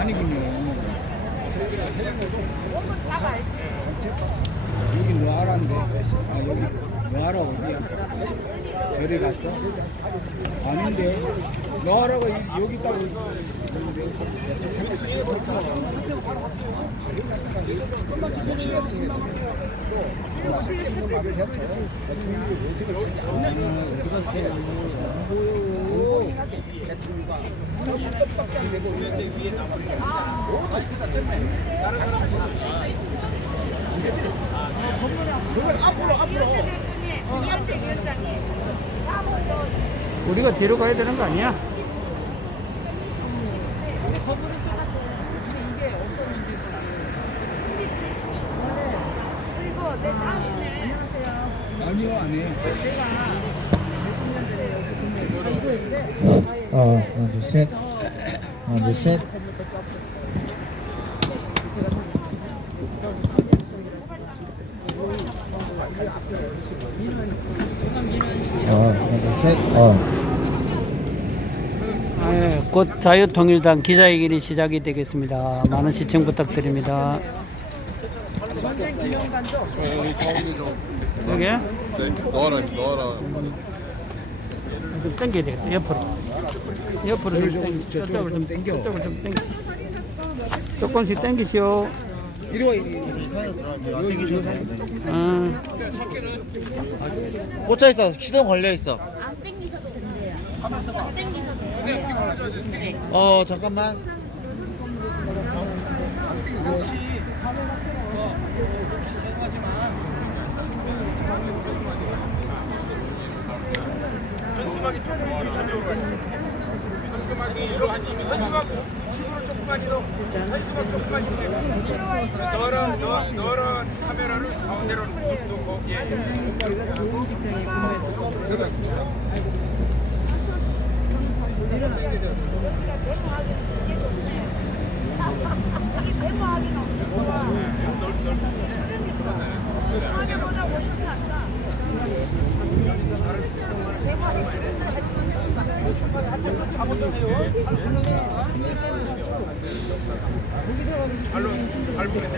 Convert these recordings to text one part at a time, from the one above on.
아니군요. 여기 노아라인데. 아, 여기 노아라 어디야? 별에 갔어? 아닌데. 노아라가 여기 있다고. 우리가 뒤로 가야 되는 거 아니야? 아니요, 안 해요. 하나, 둘, 셋. 하나, 둘, 셋. 하나, 둘, 셋. 네, 곧 자유통일당 기자회견이 시작이 되겠습니다. 많은 시청 부탁드립니다. 여기? 네, 넣어라. 좀 당겨야 되겠다. 옆으로 좀 당겨. 저쪽으로 좀 당겨. 저쪽으로 좀 당겨. 조금씩 당기시오. 이리 와, 이리. 꽂혀있어. 시동 걸려있어. 안 땡기셔도 돼요. 안 땡기셔도 돼요. 잠깐만. 넣어라 카메라를 가운데로 놓고 밟으면 돼.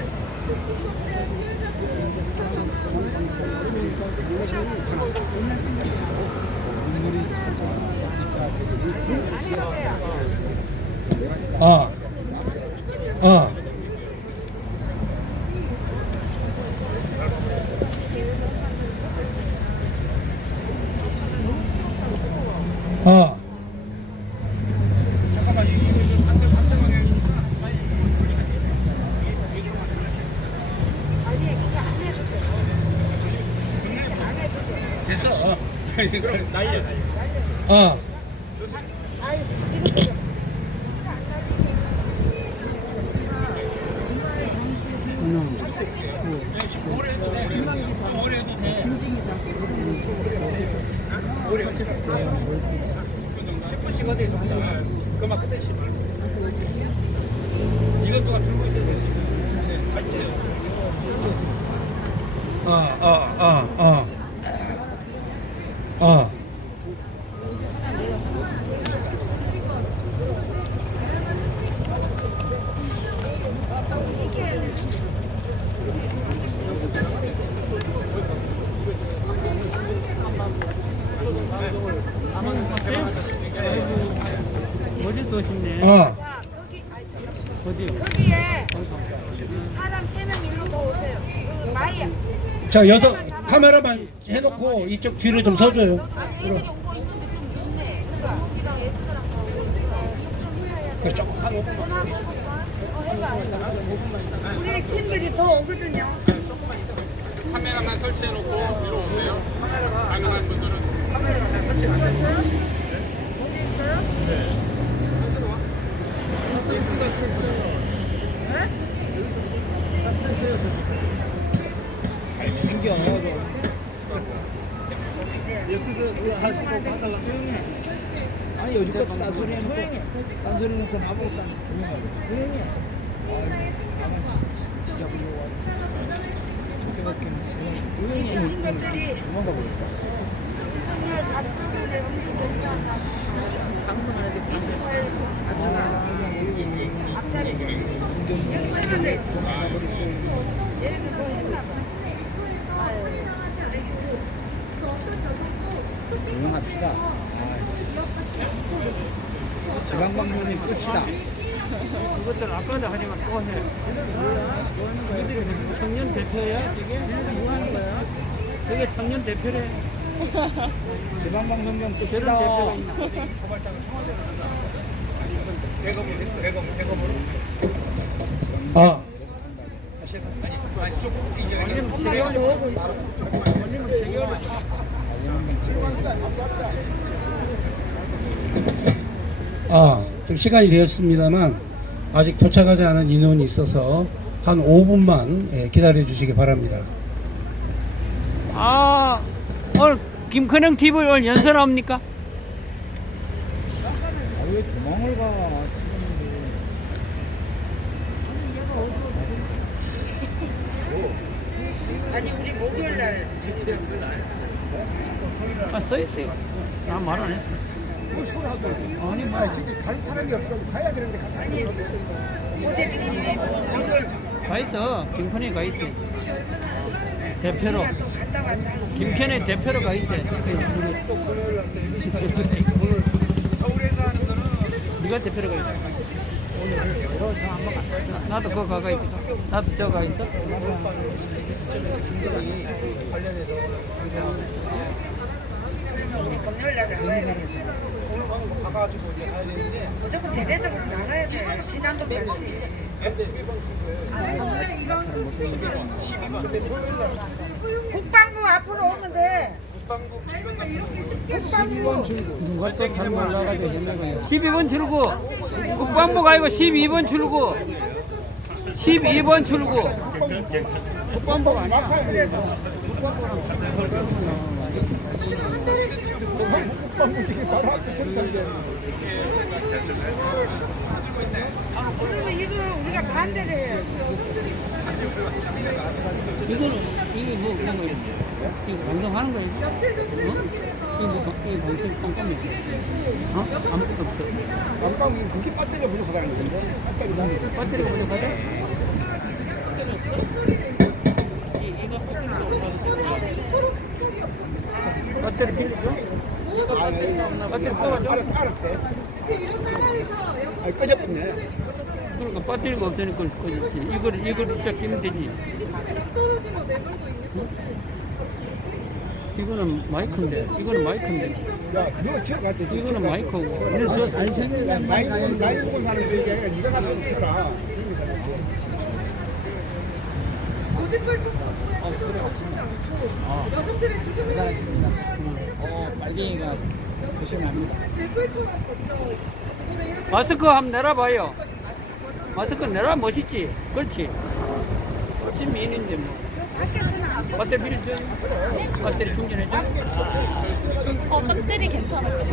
잠깐만, 이거 반대 방향. 됐어. 그럼 나이야. 오래 해도 돼. 10분씩 하세요. 그만 끝내지 말고. 이것 또가 들고 있어야 돼. 어디 쏘시네? 어디? 거기에 사람 3명 일로 더 오세요. 마이 자, 카메라만 해놓고 이쪽 뒤로 좀 서줘요. 애들이 오고 있는데 좀 늦네. 영국이랑 예스랑 더 오고 있으니까 그래, 조금 하고. 전화하고 해봐. 우리 팀들이 더 오거든요. 카메라만 설치해놓고 위로 오세요. 가능한 분들은 카메라만 설치해놓고. 어디 있어요? 네. 신기한 거죠. 아니, 여지껏 딴소리 해놓고, 딴소리 해놓고 나보고 조용하게. 나만 진짜 불러와. 조용히 해. 친구들이 도망가 버렸다. 정말 답답한데 엄청 앞자리 조용합시다. 지방방송이 끝이다. 그것들 아까도 하지만 또 해. 이들이 청년 대표야? 이게? 뭐 하는 거야? 그게 청년 대표래. 지방방송은 저런 끝이다. 대표가 있나? 대검으로. 아, 원래는 세계관이 원래는 세계관이 좀 시간이 되었습니다만 아직 도착하지 않은 인원이 있어서 한 5분만 기다려 주시기 바랍니다. 오늘 김근영 TV 오늘 연설합니까? 왜 도망을 가? 아니 우리 목요일 날 써있어요. 나 말 안 했어. 아니, 뭐. 진짜 갈 사람이 없어 가야 되는데 모델님이 가 있어. 김편에 가 있어. 대표로. 김편에 대표로 가 있어. 네가 대표로 가 있어. 나도 그거 가 있어. 나도 저거 가 있어. 목요일 날 나가야 돼. 무조건 대대적으로 나가야 돼. 지난번 같이. 국방부 앞으로 오면 돼. 국방부. 누가 또 잘못 나가지고 했나 거야. 12번 출구. 국방부가 아니고 12번 출구. 12번 출구. 국방부가 아니야. 그러면 이거 우리가 반대를 해야지. 이거는 이게 뭐 그런 거 이거 방송하는 거야? 이거 방송 깜깜이야. 아무것도 없어. 깜깜이 그게 배터리가 부족하다는 건데 배터리가 부족하다? 배터리 빌려줘? 배터리 뽑아줘? 알았대. 꺼졌네. 그러니까 배터리가 없으니까 꺼졌지. 이거를 진짜 끼면 되지. 이거는 마이크인데, 이거는 마이크인데. 야, 너 지어 가서 이거는 마이크고. 이거 저 안생이란 나이 말이야. 먹은 사람 중에 네가 가서 써라. 대단하십니다. 빨갱이가 조심합니다. 마스크 한번 내려봐요. 마스크 내려 멋있지? 그렇지? 훨씬 미인인데 뭐. 배터리 빌려줘? 배터리 충전해줘? 배터리 괜찮을 것 같아.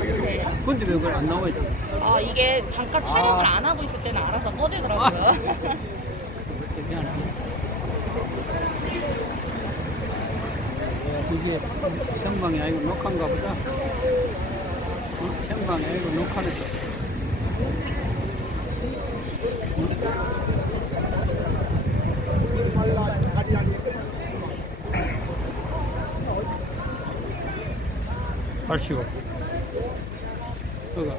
근데 왜 그걸 안 나와야지? 이게 잠깐 촬영을 안 하고 있을 때는 알아서 꺼지더라고요. 미안하네. 이게 생방이 아니고 녹화인가 보다. 생방이 아니고 녹화를 줘. 발시고. 그거.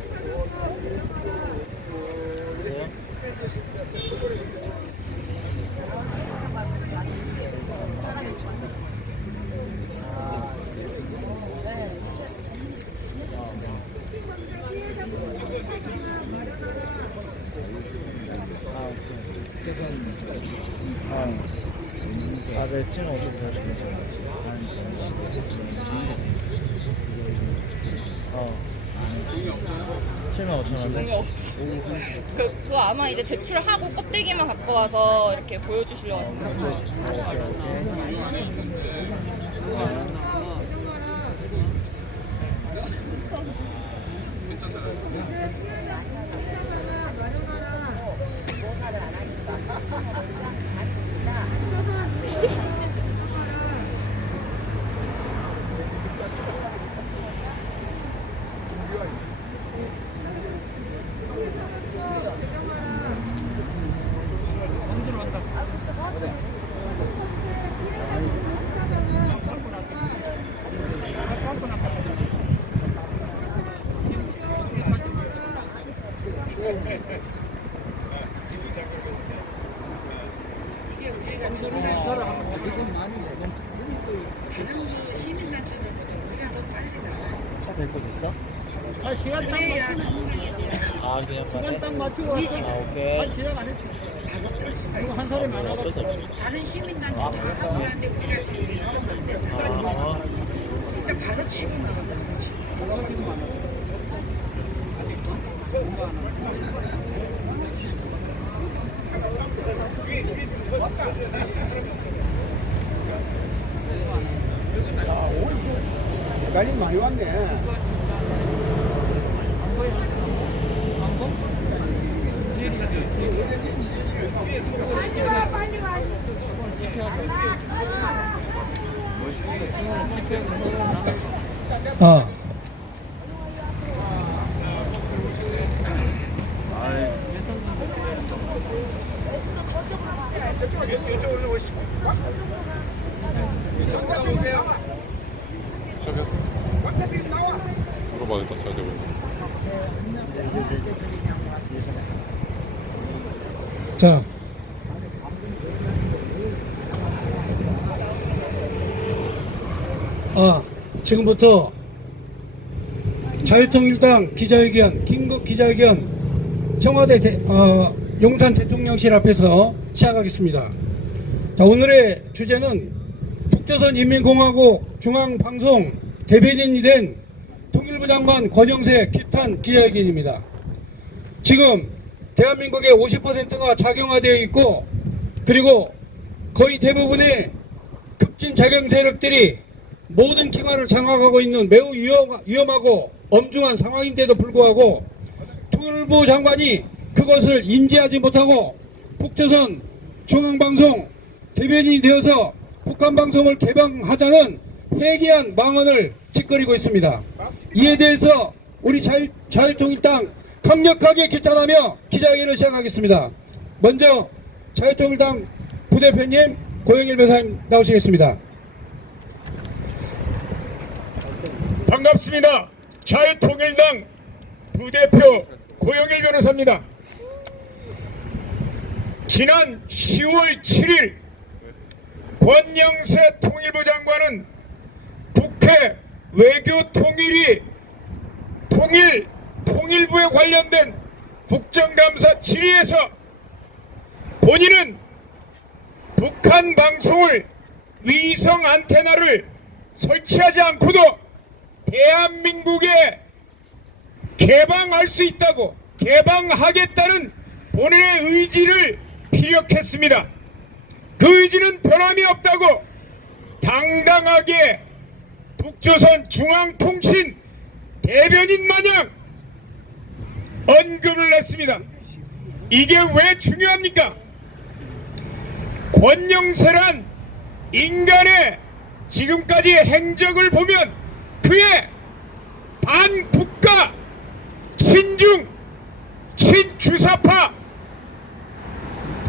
네, 7만 5천 더 주겠어요. 7만 5천 원인데? 그거 아마 이제 제출하고 껍데기만 갖고 와서 이렇게 보여주시려고 하시는 공주로 간다. 아, 시간 딱 맞추고. 아 그냥 시간 딱 맞추고 왔어. 오케이. 아, 시작 안 했어. 이거 한 사람이 안 하고. 다른 시민단체 다 하고 하는데 우리가 제일 있던 건데 그러니까 바로 치고 나온다는 거지. 날이 많이 왔네. 아. 물어봐야겠다. 잘 되고 있나. 자. 지금부터 자유통일당 기자회견, 긴급 기자회견 청와대 용산 대통령실 앞에서 시작하겠습니다. 자, 오늘의 주제는 북조선인민공화국 중앙방송 대변인이 된 통일부 장관 권영세 규탄 기자회견입니다. 지금 대한민국의 50%가 작용화되어 있고, 그리고 거의 대부분의 급진 자경 세력들이 모든 기관을 장악하고 있는 매우 위험하고 엄중한 상황인데도 불구하고 통일부 장관이 그것을 인지하지 못하고 북조선 중앙방송 대변인이 되어서 북한방송을 개방하자는 회개한 망언을 짓거리고 있습니다. 이에 대해서 우리 자유통일당 강력하게 규탄하며 기자회견을 시작하겠습니다. 먼저 자유통일당 부대표님 고영일 변호사님 나오시겠습니다. 반갑습니다. 자유통일당 부대표 고영일 변호사입니다. 지난 10월 7일 권영세 통일부 장관은 국회 외교통일위 통일부에 관련된 국정감사 질의에서 본인은 북한 방송을 위성 안테나를 설치하지 않고도 대한민국에 개방할 수 있다고, 개방하겠다는 본인의 의지를 피력했습니다. 그 의지는 변함이 없다고 당당하게 북조선 중앙통신 대변인 마냥 언급을 했습니다. 이게 왜 중요합니까? 권영세란 인간의 지금까지 행적을 보면 그의 반국가, 친중, 친주사파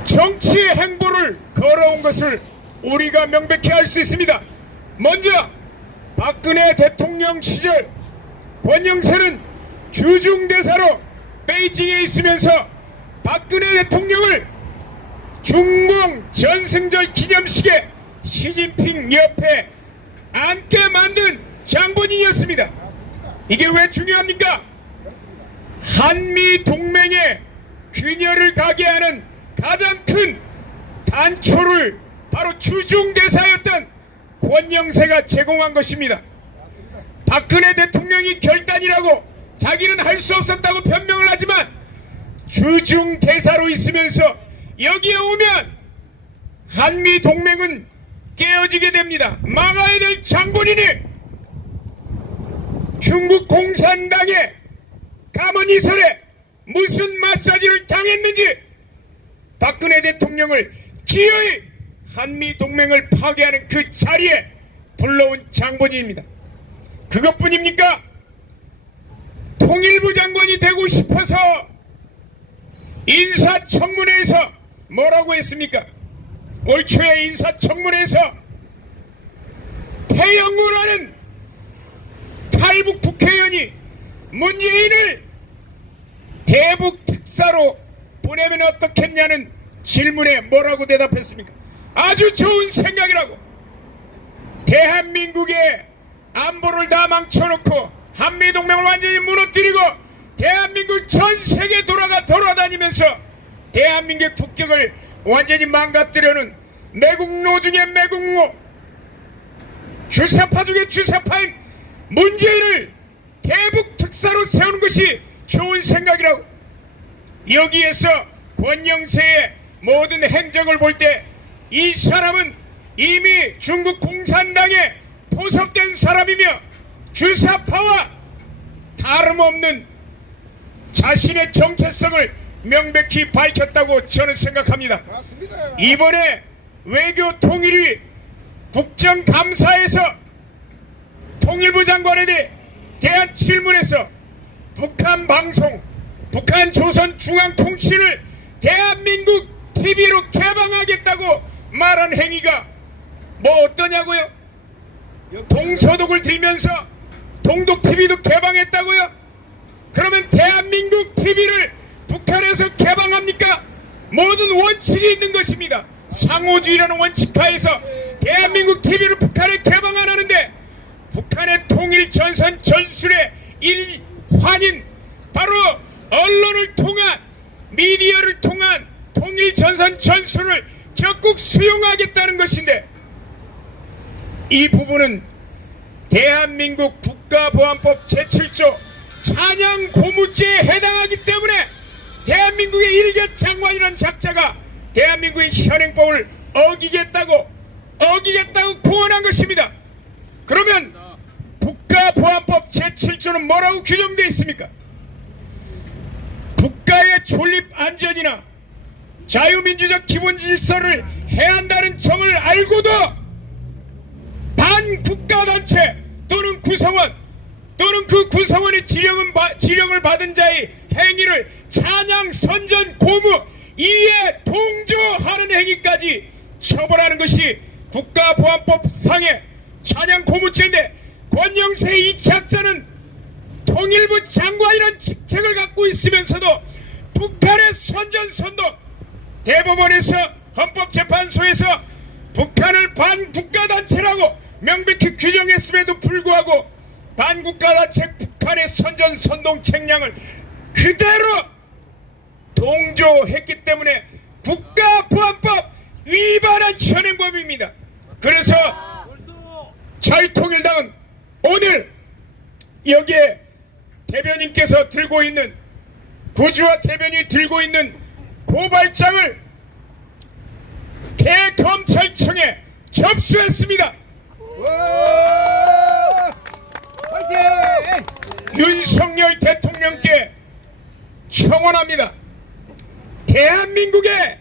정치의 행보를 걸어온 것을 우리가 명백히 알 수 있습니다. 먼저 박근혜 대통령 시절 권영세는 주중대사로 베이징에 있으면서 박근혜 대통령을 중공 전승절 기념식에 시진핑 옆에 앉게 만든 장본인이었습니다. 이게 왜 중요합니까? 한미 동맹의 균열을 가게 하는 가장 큰 단초를 바로 주중대사였던 권영세가 제공한 것입니다. 박근혜 대통령이 결단이라고 자기는 할 수 없었다고 변명을 하지만 주중대사로 있으면서 여기에 오면 한미 동맹은 깨어지게 됩니다. 막아야 될 장본인이 중국 공산당의 가문이설에 무슨 마사지를 당했는지 박근혜 대통령을 기어이 한미 동맹을 파괴하는 그 자리에 불러온 장본인입니다. 그것뿐입니까? 통일부 장관이 되고 싶어서 인사청문회에서 뭐라고 했습니까? 올 초에 인사청문회에서 태영호라는 탈북 국회의원이 문재인을 대북 특사로 보내면 어떻겠냐는 질문에 뭐라고 대답했습니까? 아주 좋은 생각이라고. 대한민국의 안보를 다 망쳐놓고 한미동맹을 완전히 무너뜨리고 대한민국 전 세계 돌아다니면서 대한민국의 국격을 완전히 망가뜨려는 매국노 중에 매국노, 주사파 중에 주사파인 문재인을 대북 특사로 세우는 것이 좋은 생각이라고. 여기에서 권영세의 모든 행적을 볼 때 이 사람은 이미 중국 공산당에 포섭된 사람이며 주사파와 다름없는 자신의 정체성을 명백히 밝혔다고 저는 생각합니다. 이번에 외교 통일위 국정감사에서 통일부 장관에 대한 질문에서 북한 방송, 북한 조선 중앙 통치를 대한민국 TV로 개방하겠다고 말한 행위가 뭐 어떠냐고요? 동서독을 들면서 동독 TV도 개방했다고요? 그러면 대한민국 TV를 북한에서 개방합니까? 모든 원칙이 있는 것입니다. 상호주의라는 원칙하에서 대한민국 TV를 북한에 개방 안 하는데 북한의 통일 전선 전술의 일환인 바로 언론을 통한 미디어를 통한 통일 전선 전술을 적극 수용하겠다는 것인데 이 부분은 대한민국 국가보안법 제7조 찬양 고무죄에 해당하기 때문에 대한민국의 일개 장관이라는 작자가 대한민국의 현행법을 어기겠다고 공언한 것입니다. 그러면 국가보안법 제7조는 뭐라고 규정되어 있습니까? 국가의 존립 안전이나 자유민주적 기본질서를 해한다는 점을 알고도 반국가단체 또는 구성원 또는 그 구성원의 지령을 받은 자의 행위를 찬양, 선전, 고무 이에 동조하는 행위까지 처벌하는 것이 국가보안법상의 찬양 고무죄인데 권영세 이 작자는 통일부 장관이라는 직책을 갖고 있으면서도 북한의 선전선동 대법원에서 헌법재판소에서 북한을 반국가단체라고 명백히 규정했음에도 불구하고 반국가단체 북한의 선전선동 책량을 그대로 동조했기 때문에 국가보안법 위반한 현행범입니다. 그래서 자유통일당은 오늘 여기에 대변인께서 들고 있는 구주와 대변인이 들고 있는 고발장을 대검찰청에 접수했습니다. 윤석열 대통령께 청원합니다. 대한민국의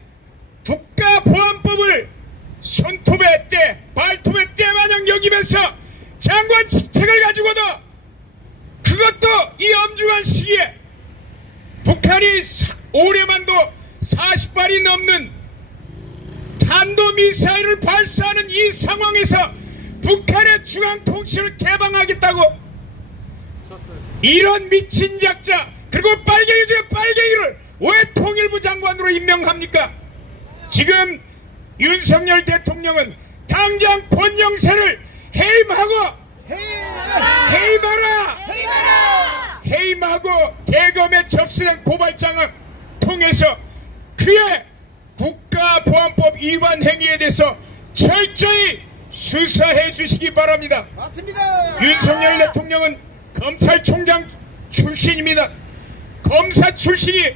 국가보안법을 손톱의 때, 발톱의 때 마냥 여기면서 장관 직책을 가지고도 그것도 이 엄중한 시기에 북한이 올해만도 40발이 넘는 탄도미사일을 발사하는 이 상황에서 북한의 중앙통치를 개방하겠다고 이런 미친 작자 그리고 빨갱이 중에 빨갱이를 왜 통일부 장관으로 임명합니까? 지금 윤석열 대통령은 당장 권영세를 해임하고 대검에 접수된 고발장을 통해서 그의 국가보안법 위반 행위에 대해서 철저히 수사해 주시기 바랍니다. 맞습니다. 윤석열 대통령은 검찰총장 출신입니다. 검사 출신이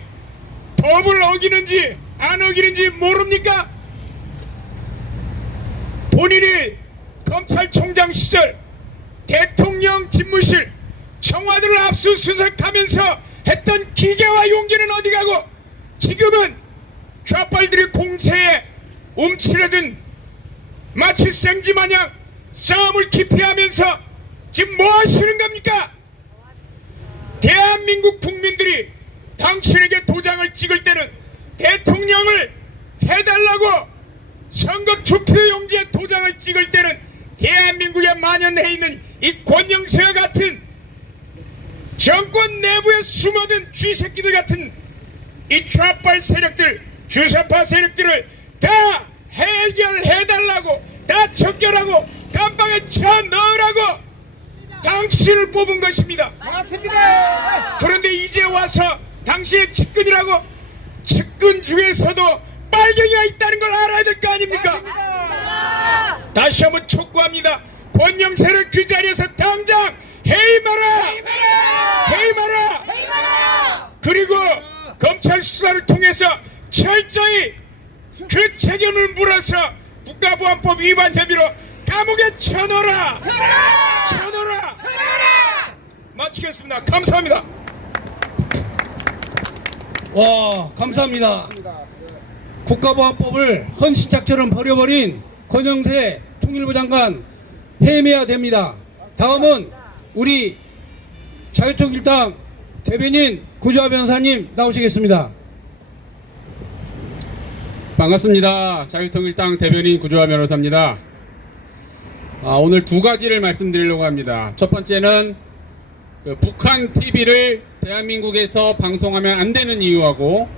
법을 어기는지 안 어기는지 모릅니까? 본인이 검찰총장 시절 대통령 집무실 청와대를 압수수색하면서 했던 기계와 용기는 어디 가고 지금은 좌빨들이 공세에 움츠려든 마치 생쥐마냥 싸움을 기피하면서 지금 뭐 하시는 겁니까? 대한민국 국민들이 당신에게 도장을 찍을 때는 대통령을 해달라고 선거 투표용지에 도장을 찍을 때는 대한민국에 만연해 있는 이 권영세와 같은 정권 내부에 숨어든 쥐새끼들 같은 이 좌빨 세력들, 주사파 세력들을 다 해결해달라고, 다 척결하고 감방에 쳐넣으라고 당신을 뽑은 것입니다. 맞습니다. 그런데 이제 와서 당신의 측근이라고, 측근 중에서도 빨갱이가 있다는 걸 알아야 될 거 아닙니까? 다시 한번 촉구합니다. 권영세를 그 자리에서 당장 해임하라! 해임하라! 그리고 검찰 수사를 통해서 철저히 그 책임을 물어서 국가보안법 위반 혐의로 감옥에 쳐넣어라! 쳐넣어라! 마치겠습니다. 감사합니다. 와, 감사합니다. 국가보안법을 헌신작처럼 버려버린 권영세 통일부 장관 해임해야 됩니다. 다음은 우리 자유통일당 대변인 구주아 변호사님 나오시겠습니다. 반갑습니다. 자유통일당 대변인 구주아 변호사입니다. 오늘 두 가지를 말씀드리려고 합니다. 첫 번째는 북한 TV를 대한민국에서 방송하면 안 되는 이유하고,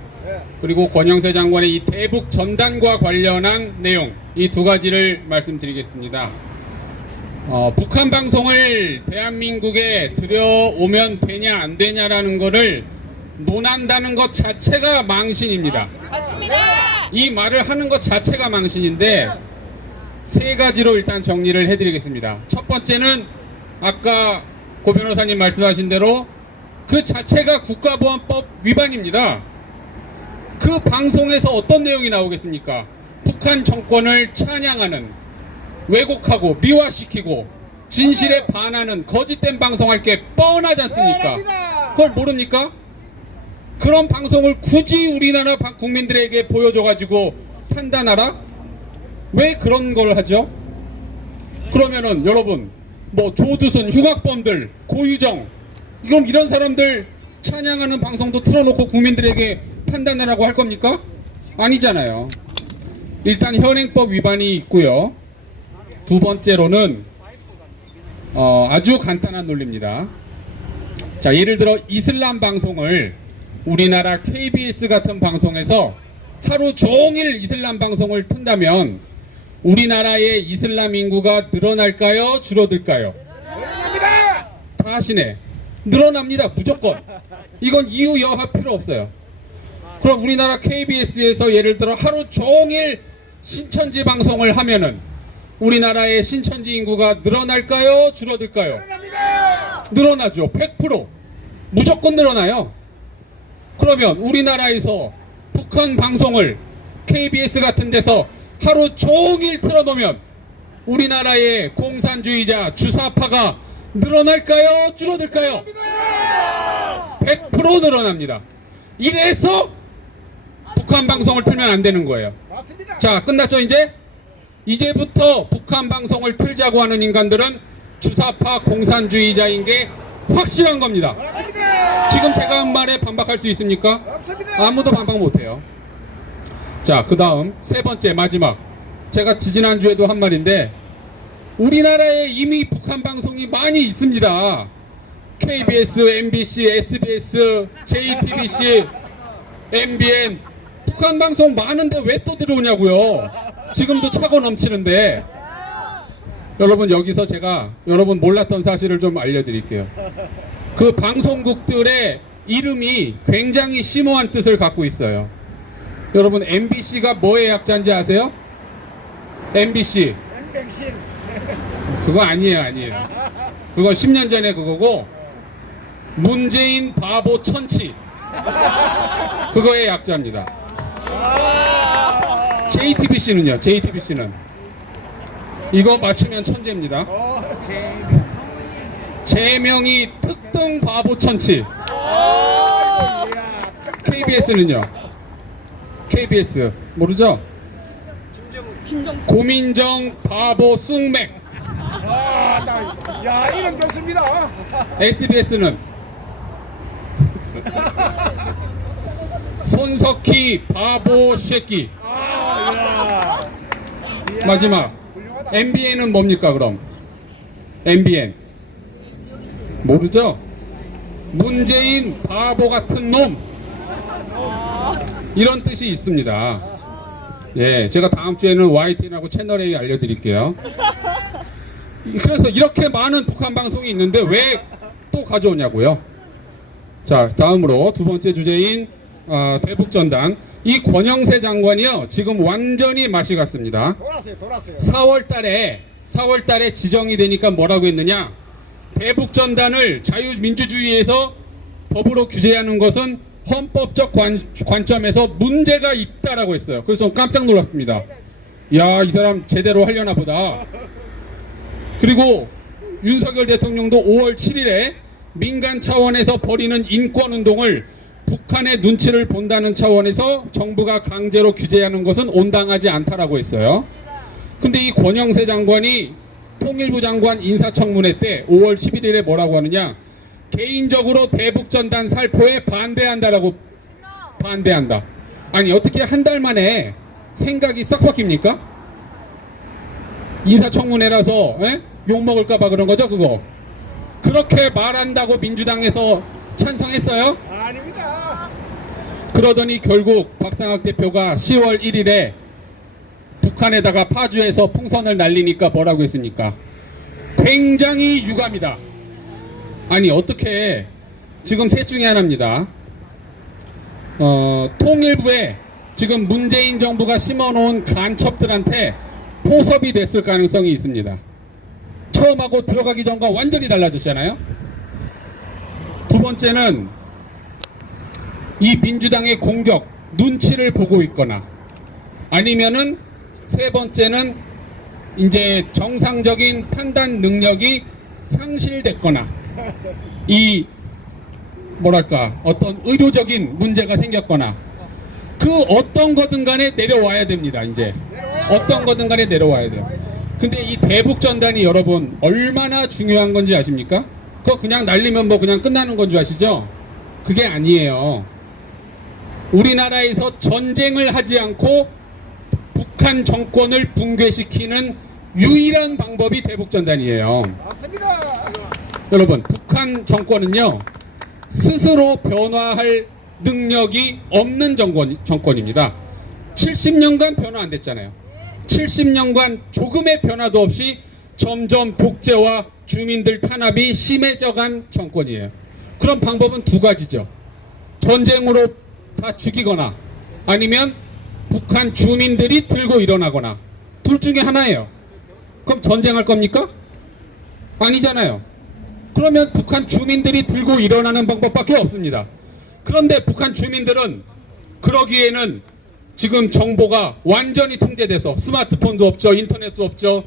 그리고 권영세 장관의 이 대북 전단과 관련한 내용, 이 두 가지를 말씀드리겠습니다. 북한 방송을 대한민국에 들여오면 되냐 안 되냐라는 거를 논한다는 것 자체가 망신입니다. 맞습니다. 이 말을 하는 것 자체가 망신인데, 세 가지로 일단 정리를 해드리겠습니다. 첫 번째는 아까 고 변호사님 말씀하신 대로 그 자체가 국가보안법 위반입니다. 그 방송에서 어떤 내용이 나오겠습니까? 북한 정권을 찬양하는, 왜곡하고 미화시키고 진실에 반하는 거짓된 방송할 게 뻔하지 않습니까? 그걸 모릅니까? 그런 방송을 굳이 우리나라 국민들에게 보여줘가지고 판단하라? 왜 그런 걸 하죠? 그러면은 여러분, 뭐 조두순, 흉악범들, 고유정, 이런 사람들 찬양하는 방송도 틀어놓고 국민들에게 판단하라고 할 겁니까? 아니잖아요. 일단 현행법 위반이 있고요. 두 번째로는 아주 간단한 논리입니다. 자, 예를 들어 이슬람 방송을 우리나라 KBS 같은 방송에서 하루 종일 이슬람 방송을 튼다면 우리나라의 이슬람 인구가 늘어날까요? 줄어들까요? 늘어납니다. 다 하시네. 늘어납니다. 무조건. 이건 이유 여하 필요 없어요. 그럼 우리나라 KBS에서 예를 들어 하루 종일 신천지 방송을 하면은 우리나라의 신천지 인구가 늘어날까요? 줄어들까요? 늘어나죠. 100%. 무조건 늘어나요. 그러면 우리나라에서 북한 방송을 KBS 같은 데서 하루 종일 틀어놓으면 우리나라의 공산주의자 주사파가 늘어날까요? 줄어들까요? 100% 늘어납니다. 이래서 북한 방송을 틀면 안 되는 거예요. 자, 끝났죠 이제? 이제부터 북한 방송을 틀자고 하는 인간들은 주사파 공산주의자인 게 확실한 겁니다. 지금 제가 한 말에 반박할 수 있습니까? 아무도 반박 못해요. 자, 그 다음 세 번째 마지막, 제가 지지난주에도 한 말인데, 우리나라에 이미 북한 방송이 많이 있습니다. KBS, MBC, SBS, JTBC, MBN, 북한 방송 많은데 왜 또 들어오냐고요. 지금도 차고 넘치는데. 여러분, 여기서 제가 여러분 몰랐던 사실을 좀 알려드릴게요. 그 방송국들의 이름이 굉장히 심오한 뜻을 갖고 있어요. 여러분, MBC가 뭐의 약자인지 아세요? MBC. 그거 아니에요. 그거 10년 전에 그거고, 문재인 바보 천치. 그거의 약자입니다. JTBC는요? JTBC는 이거 맞추면 천재입니다. 제명이 특등 바보 천치. KBS는요? KBS 모르죠? 고민정 바보 쑥맥. 야, 이름 좋습니다. SBS는 손석희 바보 새끼. 마지막 MBN은 뭡니까 그럼? MBN 모르죠? 문재인 바보 같은 놈. 이런 뜻이 있습니다. 예, 제가 다음 주에는 YTN하고 채널A 알려드릴게요. 그래서 이렇게 많은 북한 방송이 있는데 왜 또 가져오냐고요. 자, 다음으로 두 번째 주제인 대북전단. 이 권영세 장관이요, 지금 완전히 맛이 갔습니다. 돌았어요. 4월 달에 지정이 되니까 뭐라고 했느냐? 대북전단을 자유민주주의에서 법으로 규제하는 것은 헌법적 관점에서 문제가 있다라고 했어요. 그래서 깜짝 놀랐습니다. 야, 이 사람 제대로 하려나 보다. 그리고 윤석열 대통령도 5월 7일에 민간 차원에서 벌이는 인권운동을 북한의 눈치를 본다는 차원에서 정부가 강제로 규제하는 것은 온당하지 않다라고 했어요. 근데 이 권영세 장관이 통일부 장관 인사청문회 때 5월 11일에 뭐라고 하느냐? 개인적으로 대북전단 살포에 반대한다라고. 반대한다. 아니, 어떻게 한 달 만에 생각이 싹 바뀝니까? 인사청문회라서 욕먹을까봐 그런 거죠, 그거? 그렇게 말한다고 민주당에서 찬성했어요? 아닙니다. 그러더니 결국 박상학 대표가 10월 1일에 북한에다가 파주에서 풍선을 날리니까 뭐라고 했습니까? 굉장히 유감이다. 아니, 어떻게, 지금 셋 중에 하나입니다. 통일부에 지금 문재인 정부가 심어놓은 간첩들한테 포섭이 됐을 가능성이 있습니다. 처음하고 들어가기 전과 완전히 달라졌잖아요. 두 번째는 이 민주당의 공격, 눈치를 보고 있거나, 아니면은 세 번째는 이제 정상적인 판단 능력이 상실됐거나, 이 뭐랄까 어떤 의료적인 문제가 생겼거나, 그 어떤 거든 간에 내려와야 됩니다. 이제 어떤 거든 간에 내려와야 돼요. 근데 이 대북전단이 여러분 얼마나 중요한 건지 아십니까? 그거 그냥 날리면 뭐 그냥 끝나는 건 줄 아시죠? 그게 아니에요. 우리나라에서 전쟁을 하지 않고 북한 정권을 붕괴시키는 유일한 방법이 대북전단이에요. 맞습니다. 여러분, 북한 정권은요, 스스로 변화할 능력이 없는 정권입니다. 70년간 변화 안 됐잖아요. 70년간 조금의 변화도 없이 점점 독재와 주민들 탄압이 심해져간 정권이에요. 그런 방법은 두 가지죠. 전쟁으로 다 죽이거나, 아니면 북한 주민들이 들고 일어나거나, 둘 중에 하나예요. 그럼 전쟁할 겁니까? 아니잖아요. 그러면 북한 주민들이 들고 일어나는 방법밖에 없습니다. 그런데 북한 주민들은 그러기에는 지금 정보가 완전히 통제돼서 스마트폰도 없죠, 인터넷도 없죠,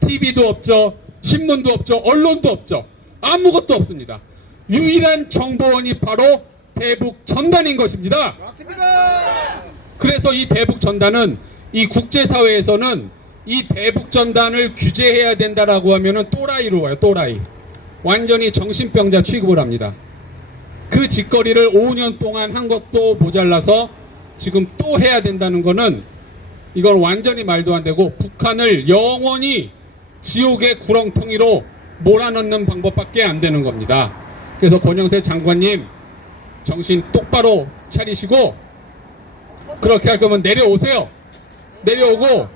TV도 없죠, 신문도 없죠, 언론도 없죠, 아무것도 없습니다. 유일한 정보원이 바로 대북전단인 것입니다. 맞습니다. 그래서 이 대북전단은, 이 국제사회에서는 이 대북전단을 규제해야 된다라고 하면은 또라이로 와요. 또라이. 완전히 정신병자 취급을 합니다. 그 짓거리를 5년 동안 한 것도 모자라서 지금 또 해야 된다는 거는, 이건 완전히 말도 안 되고 북한을 영원히 지옥의 구렁텅이로 몰아넣는 방법밖에 안 되는 겁니다. 그래서 권영세 장관님, 정신 똑바로 차리시고, 그렇게 할 거면 내려오세요. 내려오고,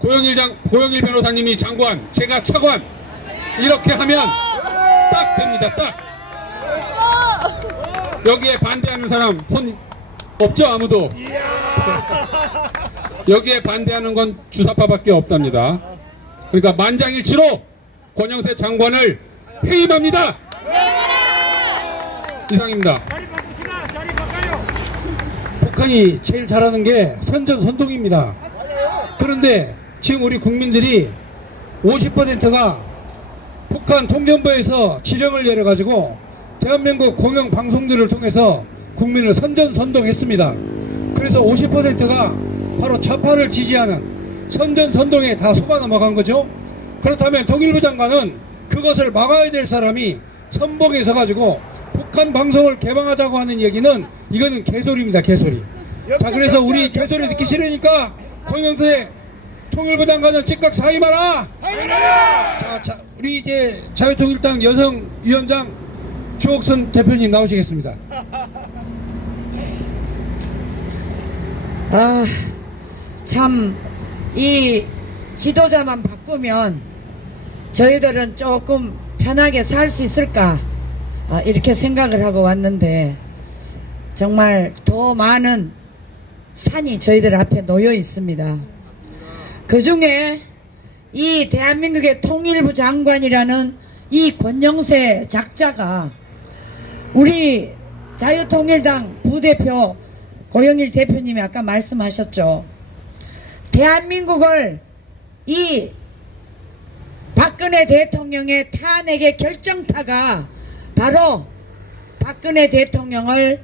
고영일 변호사님이 장관, 제가 차관, 이렇게 하면 딱 됩니다. 딱. 여기에 반대하는 사람 손 없죠? 아무도. 여기에 반대하는 건 주사파밖에 없답니다. 그러니까 만장일치로 권영세 장관을 해임합니다. 이상입니다. 북한이 제일 잘하는 게 선전선동입니다. 그런데 지금 우리 국민들이 50%가 북한 통전부에서 지령을 내려가지고 대한민국 공영방송들을 통해서 국민을 선전선동했습니다. 그래서 50%가 바로 좌파를 지지하는 선전선동에 다 속아 넘어간 거죠. 그렇다면 통일부 장관은 그것을 막아야 될 사람이 선봉에 서가지고 북한 방송을 개방하자고 하는 얘기는, 이거는 개소리입니다. 개소리. 자, 그래서 우리 개소리 듣기 싫으니까 권영세 통일부 장관은 즉각 사임하라. 자, 우리 이제 자유통일당 여성위원장 주옥선 대표님 나오시겠습니다. 참 이 지도자만 바꾸면 저희들은 조금 편하게 살 수 있을까 이렇게 생각을 하고 왔는데 정말 더 많은 산이 저희들 앞에 놓여 있습니다. 그 중에 이 대한민국의 통일부 장관이라는 이 권영세 작자가 우리 자유통일당 부대표 고영일 대표님이 아까 말씀하셨죠. 대한민국을 이 박근혜 대통령의 탄핵의 결정타가 바로 박근혜 대통령을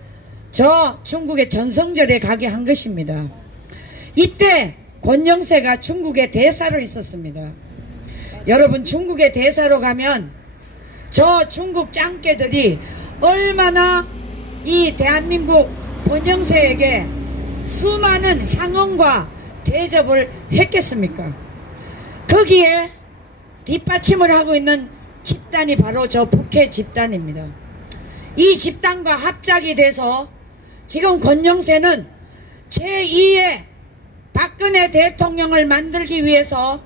저 중국의 전성절에 가게 한 것입니다. 이때 권영세가 중국의 대사로 있었습니다. 여러분, 중국의 대사로 가면 저 중국 짱깨들이 얼마나 이 대한민국 권영세에게 수많은 향응과 대접을 했겠습니까? 거기에 뒷받침을 하고 있는 집단이 바로 저 북해 집단입니다. 이 집단과 합작이 돼서 지금 권영세는 제2의 박근혜 대통령을 만들기 위해서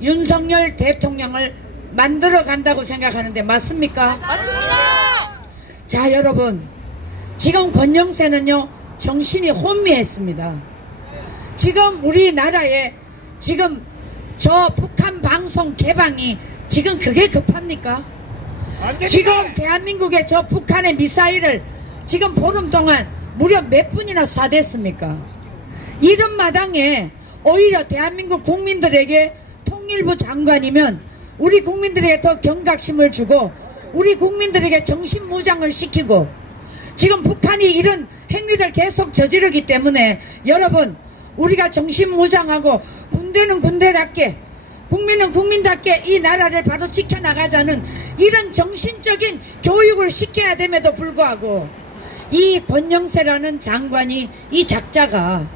윤석열 대통령을 만들어 간다고 생각하는데 맞습니까? 맞습니다. 자, 여러분, 지금 권영세는요 정신이 혼미했습니다. 지금 우리나라에 지금 저 북한 방송 개방이 지금 그게 급합니까? 지금 대한민국의 저 북한의 미사일을 지금 보름 동안 무려 몇 분이나 쏴댔습니까? 이런 마당에 오히려 대한민국 국민들에게 통일부 장관이면 우리 국민들에게 더 경각심을 주고 우리 국민들에게 정신무장을 시키고 지금 북한이 이런 행위를 계속 저지르기 때문에 여러분, 우리가 정신무장하고 군대는 군대답게 국민은 국민답게 이 나라를 바로 지켜나가자는 이런 정신적인 교육을 시켜야 됨에도 불구하고 이 권영세라는 장관이, 이 작자가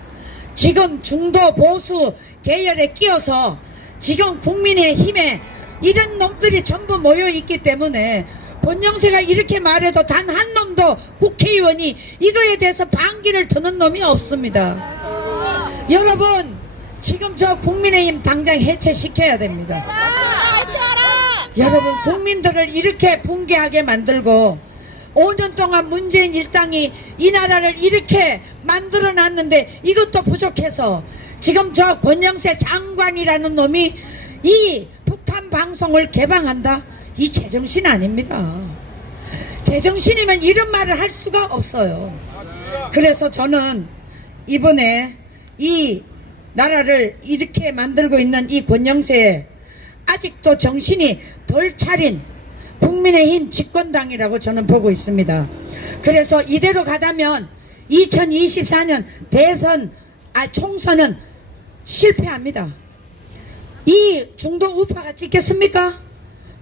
지금 중도 보수 계열에 끼어서 지금 국민의힘에 이런 놈들이 전부 모여있기 때문에 권영세가 이렇게 말해도 단 한 놈도 국회의원이 이거에 대해서 반기를 드는 놈이 없습니다. 여러분, 지금 저 국민의힘 당장 해체시켜야 됩니다. 여러분, 국민들을 이렇게 붕괴하게 만들고 5년 동안 문재인 일당이 이 나라를 이렇게 만들어놨는데 이것도 부족해서 지금 저 권영세 장관이라는 놈이 이 북한 방송을 개방한다? 이 제정신 아닙니다. 제정신이면 이런 말을 할 수가 없어요. 그래서 저는 이번에 이 나라를 이렇게 만들고 있는 이 권영세 아직도 정신이 덜 차린 국민의힘 집권당이라고 저는 보고 있습니다. 그래서 이대로 가다면 2024년 총선은 실패합니다. 이 중도 우파가 찍겠습니까?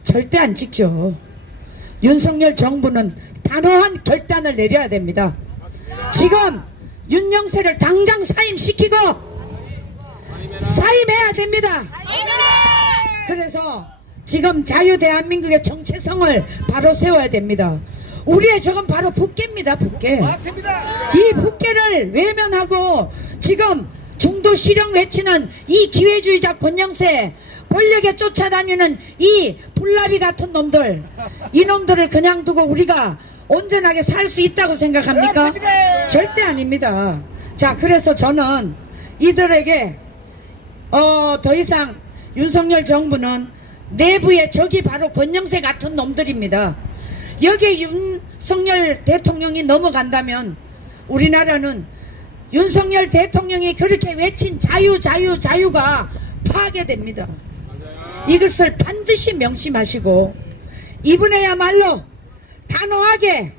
절대 안 찍죠. 윤석열 정부는 단호한 결단을 내려야 됩니다. 지금 윤영세를 당장 사임시키고 사임해야 됩니다. 그래서 지금 자유대한민국의 정체성을 바로 세워야 됩니다. 우리의 적은 바로 북계입니다. 북계. 이 북계를 외면하고 지금 중도 실형 외치는 이 기회주의자 권영세, 권력에 쫓아다니는 이 불나비 같은 놈들, 이 놈들을 그냥 두고 우리가 온전하게 살 수 있다고 생각합니까? 절대 아닙니다. 자, 그래서 저는 이들에게 더 이상 윤석열 정부는 내부의 적이 바로 권영세 같은 놈들입니다. 여기에 윤석열 대통령이 넘어간다면 우리나라는 윤석열 대통령이 그렇게 외친 자유가 파괴됩니다. 이것을 반드시 명심하시고 이번에야말로 단호하게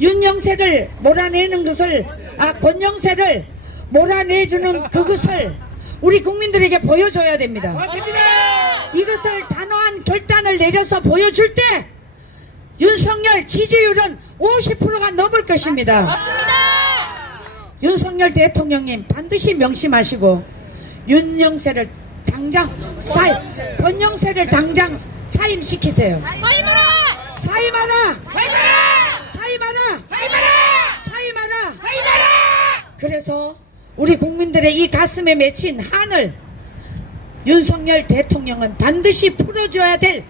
윤영세를 몰아내는 것을 권영세를 몰아내주는 그것을 우리 국민들에게 보여줘야 됩니다. 이것을 단호한 결단을 내려서 보여줄 때 윤석열 지지율은 50%가 넘을 것입니다. 맞습니다. 윤석열 대통령님 반드시 명심하시고 윤영세를 당장 권영세를 당장 사임시키세요. 사임하라! 사임하라! 사임하라! 사임하라! 사임하라! 사임하라! 사임하라! 그래서 우리 국민들의 이 가슴에 맺힌 한을 윤석열 대통령은 반드시 풀어줘야 될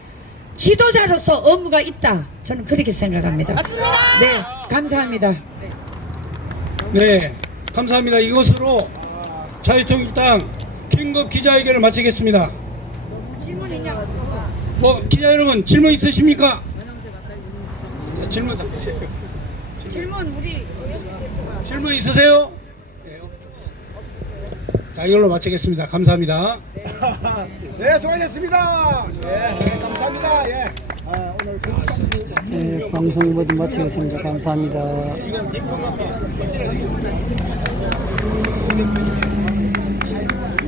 지도자로서 의무가 있다. 저는 그렇게 생각합니다. 맞습니다. 네, 감사합니다. 네, 감사합니다. 이것으로 자유통일당 긴급 기자회견을 마치겠습니다. 질문 있냐? 기자 여러분 질문 있으십니까? 질문 우리 질문 있으세요? 자, 이걸로 마치겠습니다. 감사합니다. 네, 수고하셨습니다. 예, 감사합니다. 예. 오늘 방송 모두 마치겠습니다. 감사합니다.